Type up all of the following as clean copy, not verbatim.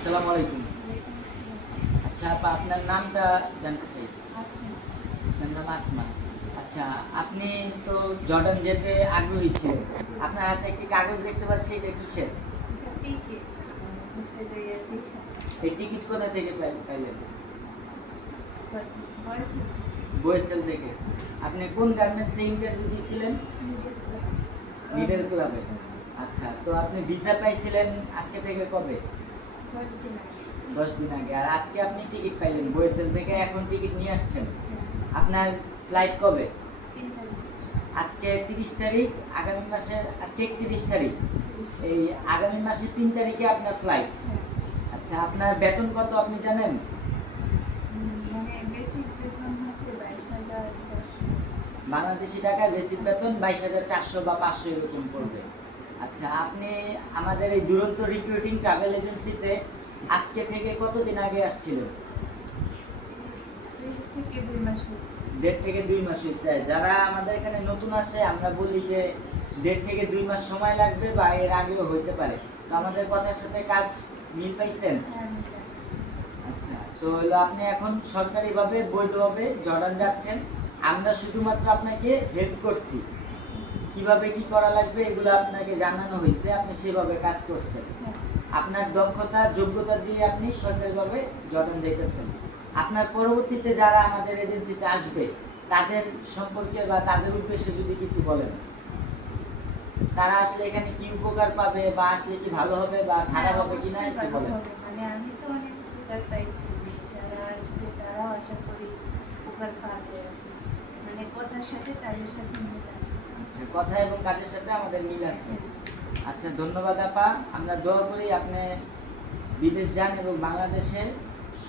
আসসালামু আলাইকুম। আচ্ছা আপা, আপনার নামটা জানতে চাই। আপনার নাম আসমা। আচ্ছা, আপনি তো জর্ডান যেতে আগ্রহী ছিলেন। আপনার হাতে একটি কাগজ দেখতে পাচ্ছি, এটা কিসের? এই টিকিট কোথা থেকে পাইলেন? বয়েসেল থেকে। আপনি কোন গার্মেন্টসে ইন্টারভিউ দিয়েছিলেন? মিডল ক্লাবে। আচ্ছা, তো আপনি ভিসা পাইছিলেন আজকে থেকে কবে? 10 দিন আগে। আর আজকে আপনি টিকিট পাইলেন বয়েসেল থেকে, এখন টিকিট নিয়ে আসছেন। আপনার ফ্লাইট কবে? আজকে 30 তারিখ, আগামী মাসে আজকে 31 তারিখ, এই আগামী মাসে 3 তারিখে আপনার ফ্লাইট। আচ্ছা, আপনার বেতন কত আপনি জানেন? বাংলাদেশি টাকায় বেসিক বেতন 22,400 বা 500 এরকম পড়বে। আচ্ছা, আপনি আমাদের এই দুরন্ত রিক্রুটিং ট্রাভেল এজেন্সিতে আজকে থেকে কতদিন আগে আসছিলেন? 1.5 থেকে 2 মাস হয়েছে। যারা আমাদের এখানে নতুন আসে আমরা বলি যে 1.5 থেকে 2 মাস সময় লাগবে বা এর আগেও হইতে পারে। তো আমাদের কথার সাথে কাজ মিল পাইছেন? আচ্ছা, তো হলো আপনি এখন সরকারিভাবে বৈধভাবে জর্ডান যাচ্ছেন। আমরা শুধুমাত্র আপনাকে হেল্প করছি, কিভাবে কি করা লাগবে এগুলো আপনাকে জানানো হয়েছে, আপনি সেভাবে কাজ করছেন। আপনার দক্ষতা যোগ্যতা দিয়ে আপনি সরকারিভাবে জর্ডান যাইতেছেন। আপনার পরবর্তীতে যারা আমাদের এজেন্সিতে আসবে তাদের সম্পর্কে বা তাদের উদ্দেশ্যে যদি কিছু বলেন, তারা আসলে এখানে কি উপকার পাবে বা আসলে কি ভালো হবে বা খারাপ হবে কিনা একটু বলেন। মানে আমি তো অনেক উপকার পাইছি, যারা আসবে তারাও আশা করি উপকার পাবে। মানে কথার সাথে কাজের সাথে মিল আছে। আচ্ছা, কথা এবং কাজের সাথে আমাদের মিল আছে। আচ্ছা, ধন্যবাদ আপা। আমরা দোয়া করি আপনি বিদেশ যান এবং বাংলাদেশে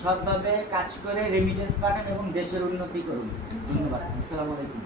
সৎভাবে কাজ করে রেমিটেন্স পাঠান এবং দেশের উন্নতি করুন। ধন্যবাদ। আসসালামু আলাইকুম।